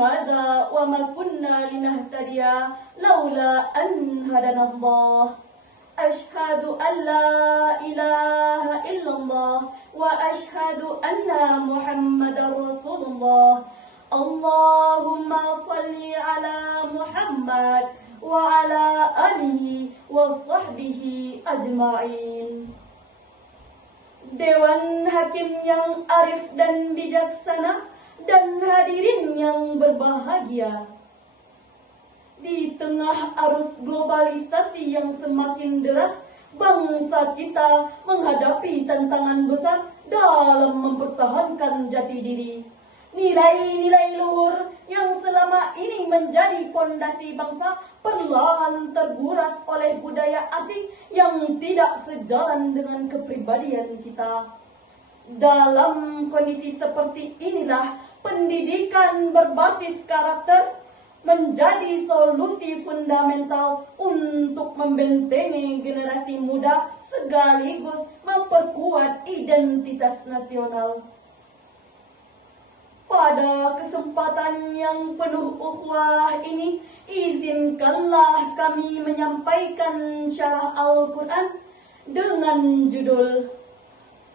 هذا وما كنا لنهتدي لولا أن هدانا الله أشهد أن لا إله إلا الله وأشهد أن محمدا رسول الله اللهم صل على محمد وعلى آله وصحبه أجمعين. Dewan Hakim yang arif dan bijaksana dan hadirin yang berbahagia, di tengah arus globalisasi yang semakin deras, bangsa kita menghadapi tantangan besar dalam mempertahankan jati diri. Nilai-nilai luhur yang selama ini menjadi fondasi bangsa perlahan terguras oleh budaya asing yang tidak sejalan dengan kepribadian kita. Dalam kondisi seperti inilah pendidikan berbasis karakter menjadi solusi fundamental untuk membentengi generasi muda sekaligus memperkuat identitas nasional. Pada kesempatan yang penuh ukhuwah ini, izinkanlah kami menyampaikan syarah Al-Quran dengan judul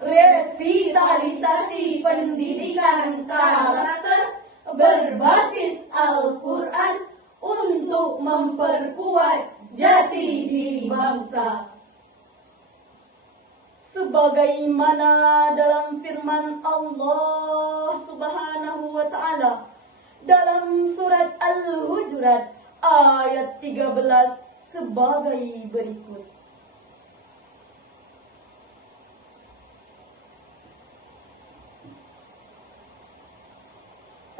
Revitalisasi Pendidikan Karakter Berbasis Al-Quran untuk memperkuat jati diri bangsa. Sebagaimana dalam firman Allah Subhanahu wa Ta'ala dalam surat Al-Hujurat ayat 13 sebagai berikut.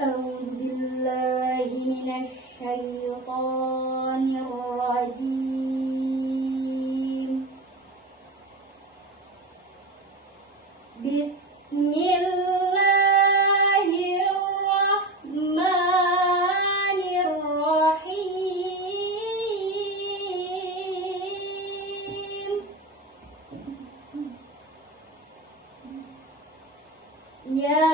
أعوذ بالله من الشيطان الرجيم بسم الله الرحمن الرحيم يا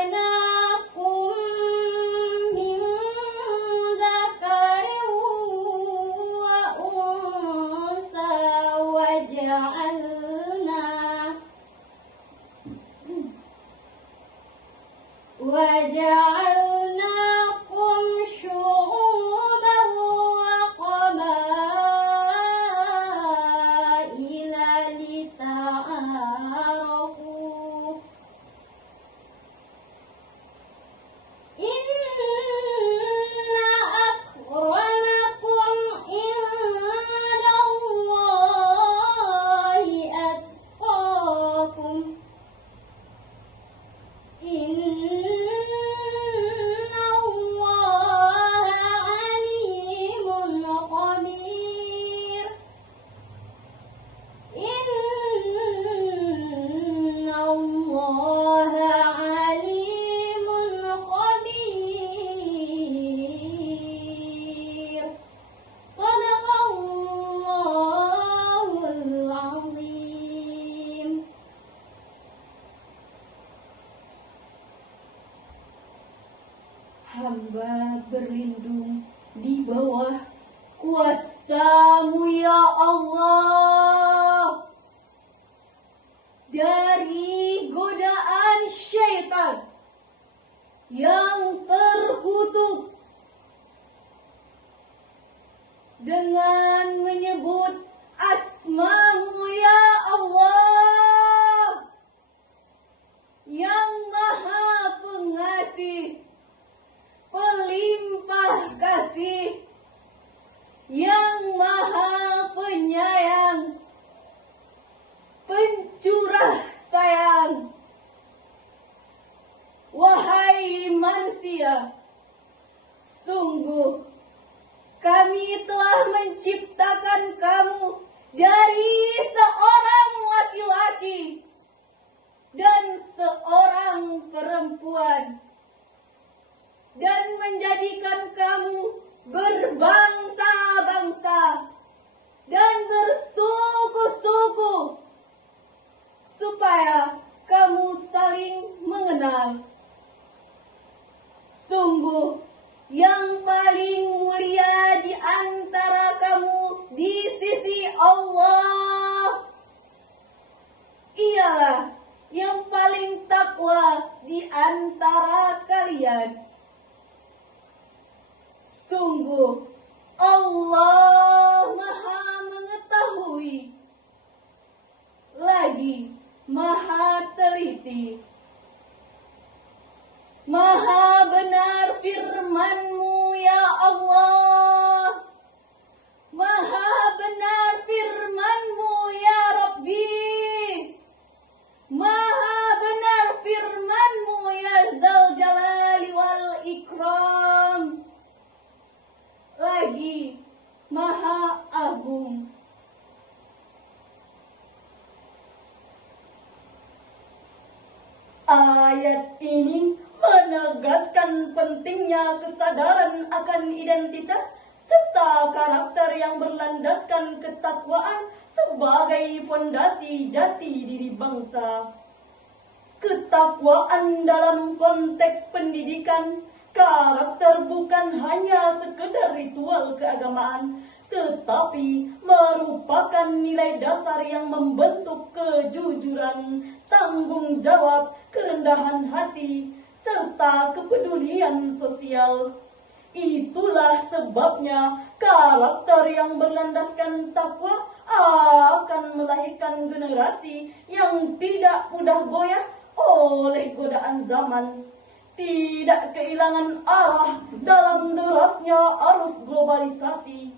خلقناكم من ذكر وأنثى وجعلناكم شعوبا وقبائل لتعارفوا إن أكرمكم عند الله أتقاكم إن الله عليم خبير إن الله عليم خبير صدق الله العظيم. Hamba berlindung di bawah kuasa-Mu ya Allah dari godaan syaitan yang terkutuk dengan menyebut asma-Mu ya Allah yang Maha Pengasih, Pelimpah kasih, yang Maha Penyayang, Pencurah sayang. Wahai manusia, sungguh kami telah menciptakan kamu dari seorang seorang perempuan dan menjadikan kamu berbangsa-bangsa dan bersuku-suku supaya kamu saling mengenal. Sungguh yang paling mulia di antara kamu di sisi Allah ialah yang paling takwa di antara kalian. Sungguh Allah Maha mengetahui lagi Maha teliti. Maha benar firman-Mu ya Allah. Maha benar firman-Mu ya Rabbi. Maha benar firman-Mu ya Zal Jalali wal Ikram. Lagi Maha Agung. Ayat ini menegaskan pentingnya kesadaran akan identitas serta karakter yang berlandaskan ketakwaan sebagai fondasi jati diri bangsa. Ketakwaan dalam konteks pendidikan, karakter bukan hanya sekedar ritual keagamaan, tetapi merupakan nilai dasar yang membentuk kejujuran, tanggung jawab, kerendahan hati, serta kepedulian sosial. Itulah sebabnya karakter yang berlandaskan takwa akan melahirkan generasi yang tidak mudah goyah oleh godaan zaman, tidak kehilangan arah dalam derasnya arus globalisasi,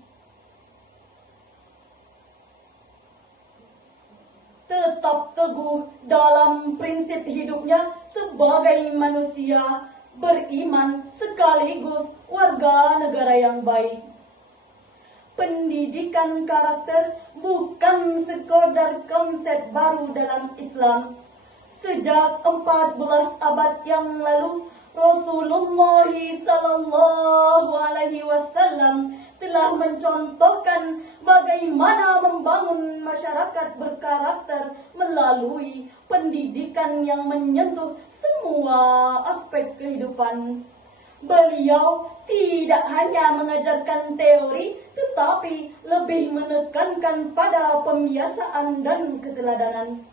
tetap teguh dalam prinsip hidupnya sebagai manusia beriman sekaligus warga negara yang baik. Pendidikan karakter bukan sekadar konsep baru dalam Islam. Sejak 14 abad yang lalu, Rasulullah SAW telah mencontohkan bagaimana membangun masyarakat berkarakter melalui pendidikan yang menyentuh semua aspek kehidupan. Beliau tidak hanya mengajarkan teori, tetapi lebih menekankan pada pembiasaan dan keteladanan.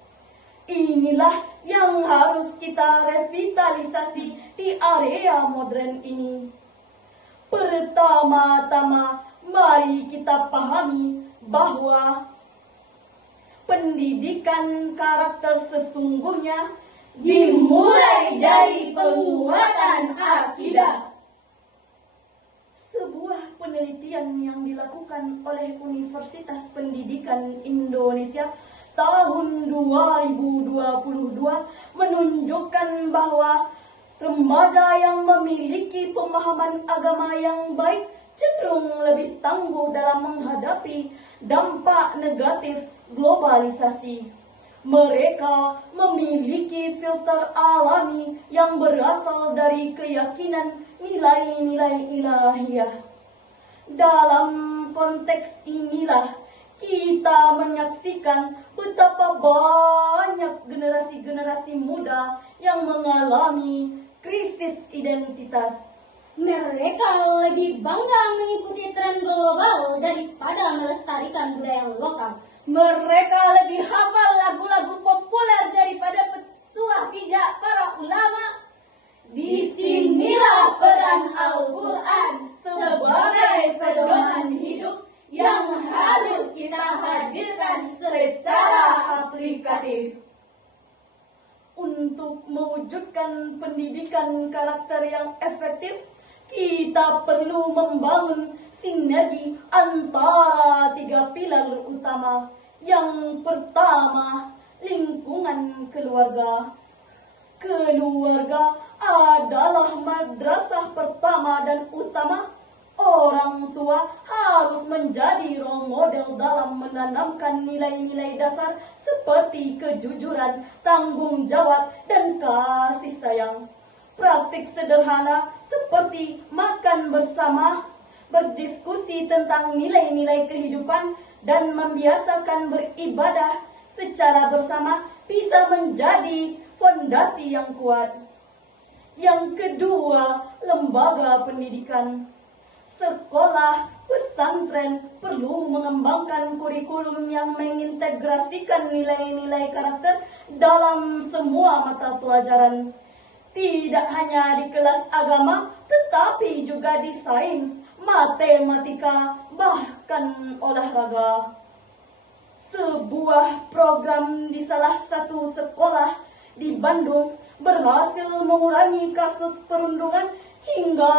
Inilah yang harus kita revitalisasi di area modern ini. Pertama-tama, mari kita pahami bahwa pendidikan karakter sesungguhnya Dimulai dari penguatan akidah. Sebuah penelitian yang dilakukan oleh Universitas Pendidikan Indonesia tahun 2022 menunjukkan bahwa remaja yang memiliki pemahaman agama yang baik cenderung lebih tangguh dalam menghadapi dampak negatif globalisasi. Mereka memiliki filter alami yang berasal dari keyakinan nilai-nilai ilahiyah. Dalam konteks inilah kita menyaksikan betapa banyak generasi-generasi muda yang mengalami krisis identitas. Mereka lebih bangga mengikuti tren global daripada melestarikan budaya lokal. Mereka lebih hafal lagu-lagu populer daripada petuah bijak para ulama. Disinilah peran Al-Quran sebagai pedoman hidup yang harus kita hadirkan secara aplikatif. Untuk mewujudkan pendidikan karakter yang efektif, kita perlu membangun sinergi antara 3 pilar utama. Yang pertama, lingkungan keluarga. Keluarga adalah madrasah pertama dan utama Orang tua harus menjadi role model dalam menanamkan nilai-nilai dasar seperti kejujuran, tanggung jawab, dan kasih sayang. Praktik sederhana seperti makan bersama, berdiskusi tentang nilai-nilai kehidupan, dan membiasakan beribadah secara bersama bisa menjadi fondasi yang kuat. Yang kedua, lembaga pendidikan. Sekolah pesantren perlu mengembangkan kurikulum yang mengintegrasikan nilai-nilai karakter dalam semua mata pelajaran. Tidak hanya di kelas agama, tetapi juga di sains, matematika, bahkan olahraga. Sebuah program di salah satu sekolah di Bandung berhasil mengurangi kasus perundungan hingga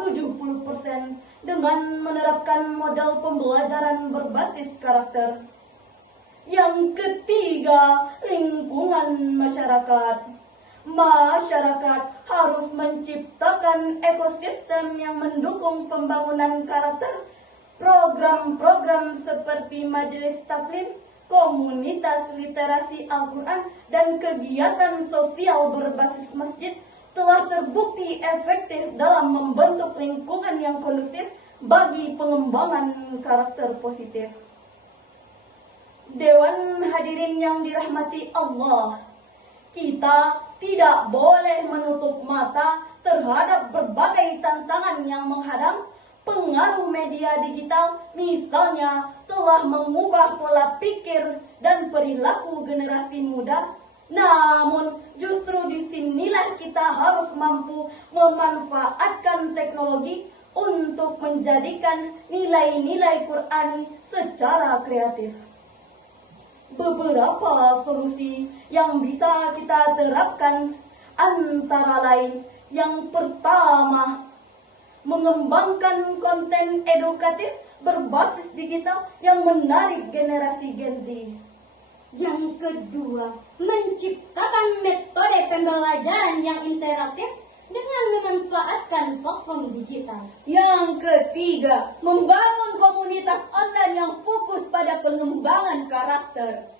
70% dengan menerapkan model pembelajaran berbasis karakter. Yang ketiga, lingkungan masyarakat. Masyarakat harus menciptakan ekosistem yang mendukung pembangunan karakter. Program-program seperti majelis taklim, komunitas literasi Al-Quran, dan kegiatan sosial berbasis masjid telah terbukti efektif dalam membentuk lingkungan yang kondusif bagi pengembangan karakter positif. Dewan hadirin yang dirahmati Allah, kita tidak boleh menutup mata terhadap berbagai tantangan yang menghadang. Pengaruh media digital misalnya telah mengubah pola pikir dan perilaku generasi muda. Namun justru disinilah kita harus mampu memanfaatkan teknologi untuk menjadikan nilai-nilai Qur'ani secara kreatif. Beberapa solusi yang bisa kita terapkan antara lain, yang pertama, mengembangkan konten edukatif berbasis digital yang menarik generasi Gen Z. Yang kedua, menciptakan metode pembelajaran yang interaktif dengan memanfaatkan platform digital. Yang ketiga, membangun komunitas online yang fokus pada pengembangan karakter.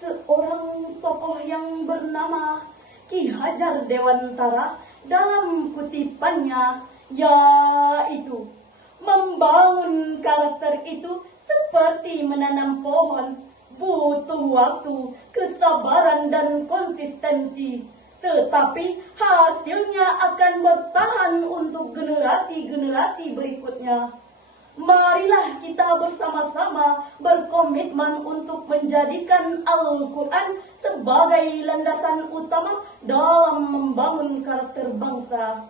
Seorang tokoh yang bernama Ki Hajar Dewantara dalam kutipannya, yaitu membangun karakter itu seperti menanam pohon, butuh waktu, kesabaran, dan konsistensi. Tetapi hasilnya akan bertahan untuk generasi-generasi berikutnya. Marilah kita bersama-sama berkomitmen untuk menjadikan Al-Quran sebagai landasan utama dalam membangun karakter bangsa.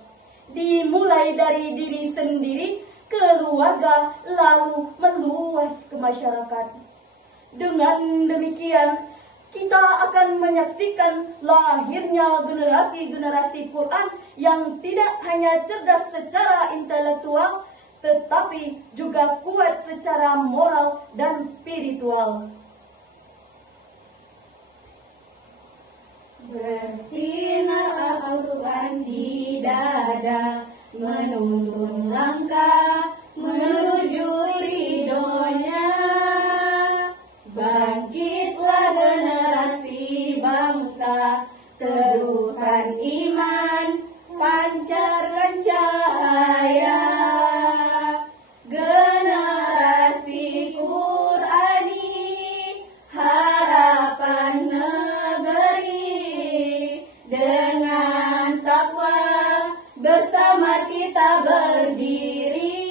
Dimulai dari diri sendiri, keluarga, lalu meluas ke masyarakat. Dengan demikian, kita akan menyaksikan lahirnya generasi-generasi Quran yang tidak hanya cerdas secara intelektual, tetapi juga kuat secara moral dan spiritual. Bersinar Al-Quran di dada, menuntun langkah menuju ridhonya. Bangkitlah generasi bangsa, teguhkan iman, pancarkan cahaya. Generasi Qurani, harapan negeri. Dengan takwa bersama kita berdiri.